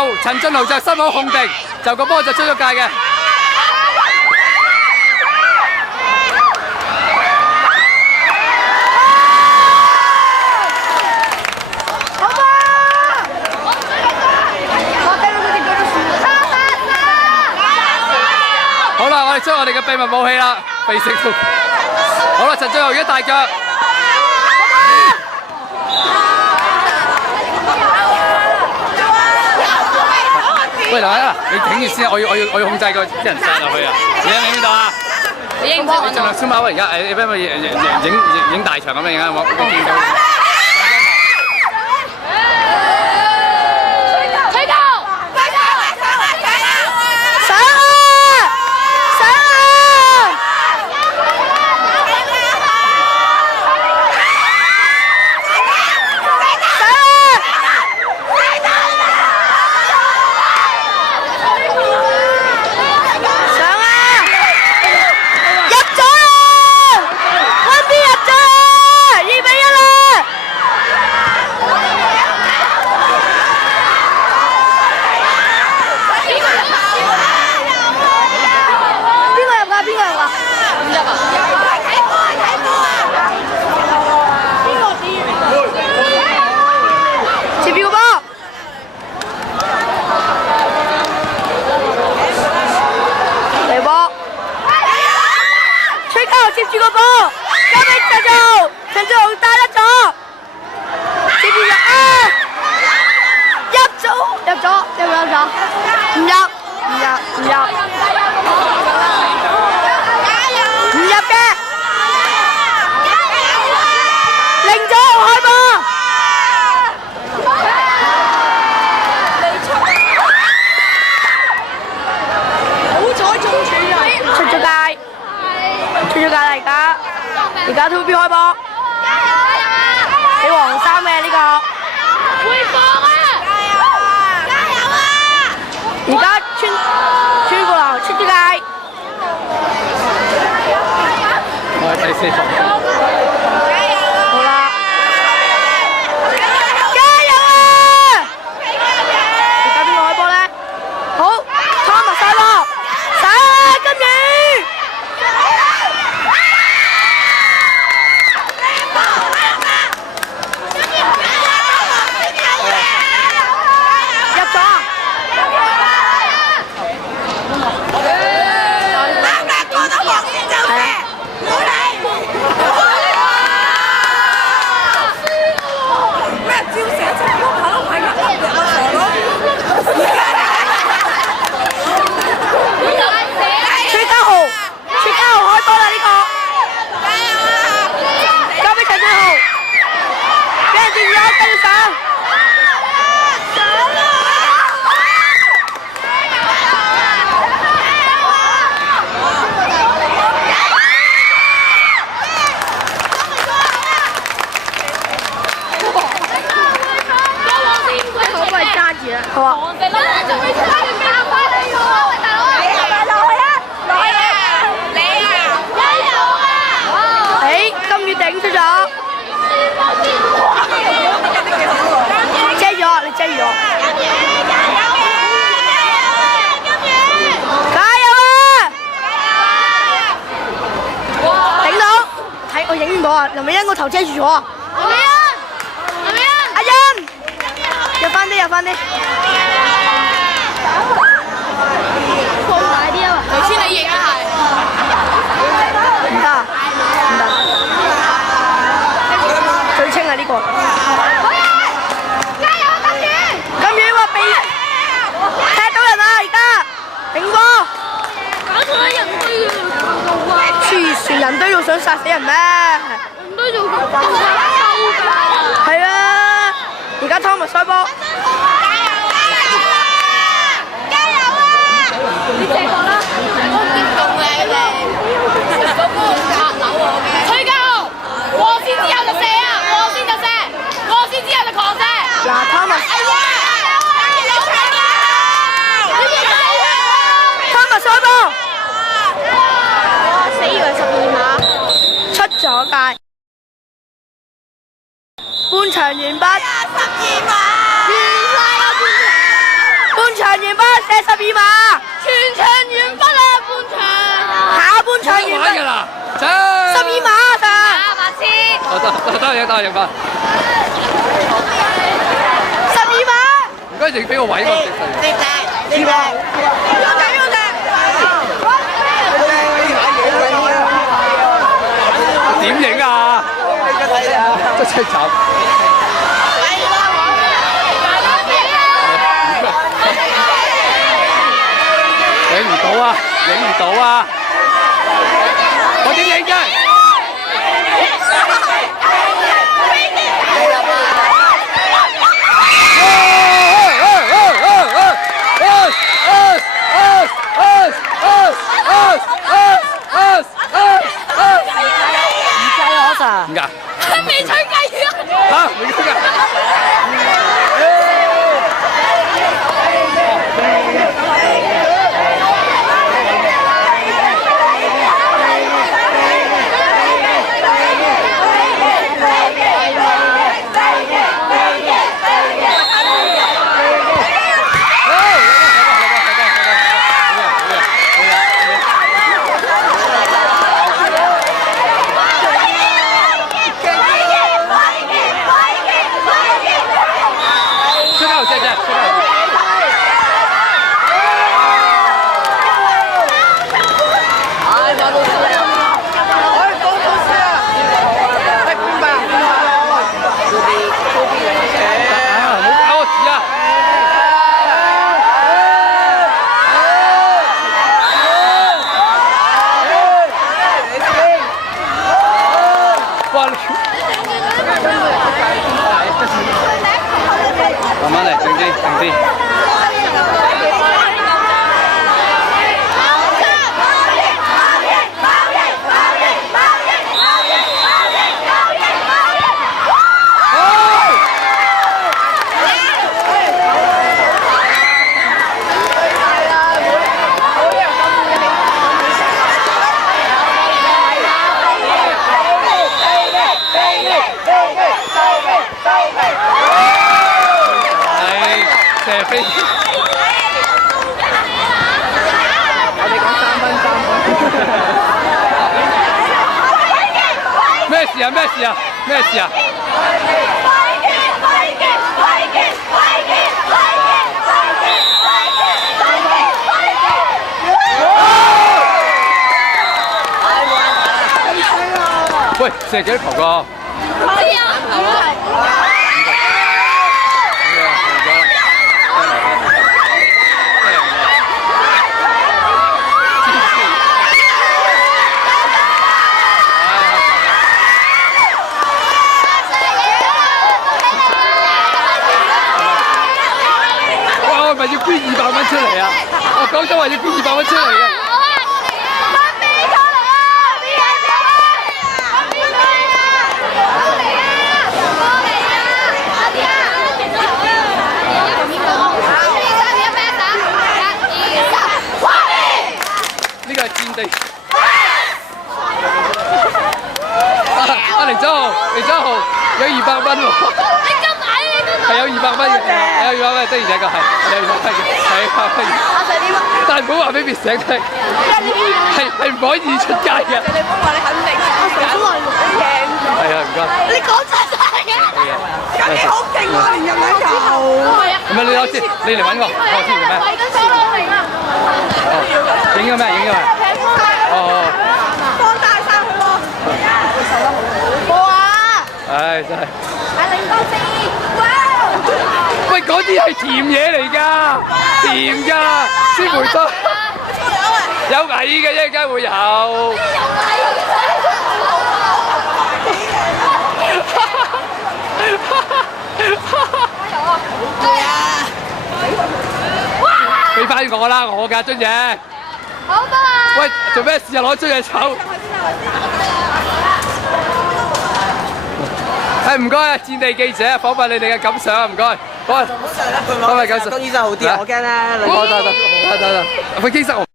有陳俊豪就心口控定，就個波就出咗界嘅。好啦，我哋出我哋嘅秘密武器啦，肥食兔。好啦，陳俊豪而家大腳。喂，來啦！你挺住先，我要控制個啲人殺落去啊！你喺邊度啊？你影波。你盡量燒馬威而家，你俾咪影大場咁樣而家，我見到。接住個波，交俾陳俊豪，陳俊豪打甩咗，接住入啊，入咗，唔入嘅，零咗開波，好彩中柱啊，出咗界。啦而家 2B 開波，俾黃衫嘅呢個，回防啊！加油啊！而家穿過流出咗界，我係第4防。好啦，加油啊！而家邊個開波咧？好 ，Thomas 開波，金魚。好啊！金魚頂出咗，遮咗，你遮住我。加油啊！頂到，睇我影唔到啊！林美欣個頭遮住咗啊！阿欣，入翻啲。放大啲啊！頭先你影啊係，唔得，最清係呢個。好啊！加油啊！金魚話被踢到人啊！而家頂波，搞到喺人堆度啊！黐線，人堆度想殺死人咩？人堆度咁收㗎。係啊！而家 Thomas 開波。你借我啦！我激動嘅你，嗰個壓樓喎。崔家豪，過線之後就射啊！過線之後就狂射。嗱，Thomas，Thomas 開波，死以為12碼，出咗界，半場完畢。12碼。場完畢，射12碼，全場完畢啦，半場。下半場完畢㗎啦，12碼上。白痴。得贏翻。12碼。唔該，你俾個位我食。點影啊？真係慘。影唔到啊！影唔到啊！我點影啫？點解？未吹雞啊！嚇，未吹雞。慢慢嚟，靜啲，靜啲。射飛。我哋講3分。咩事啊？咩事啊？咩事啊？喂，射幾多球㗎？可以啊。咪要捐200蚊出嚟啊！我講咗話要捐200蚊出嚟嘅。呢個係戰地。凌周豪有200蚊喎。係有200蚊嘅，係有200蚊，的而且確係有200蚊嘅，係200蚊嘅。但係唔好話俾別醒聽，係唔可以出街嘅。你唔好話你肯定，我成日都話你贏。係啊，唔該。你講真係嘅。咁你好勁喎，連入兩球。咁啊，你攞先，你嚟揾我，我先做咩？為咗想攞名啊！影咗咩？影咗咩？哦。放大晒佢喎。受得好。冇啊！唉，真係。阿凌哥先。喂，嗰啲係甜嘢嚟㗎，甜㗎，酸梅湯。有蟻嘅，一陣間會有。俾翻我啦，我㗎樽嘢。好得啦。喂，做咩事啊？攞樽嘢走。唔該啊，戰地記者訪問你哋嘅感想啊，唔該。好啊，訪問感想。當醫生好啲啊，我驚咧。得，佢經實我。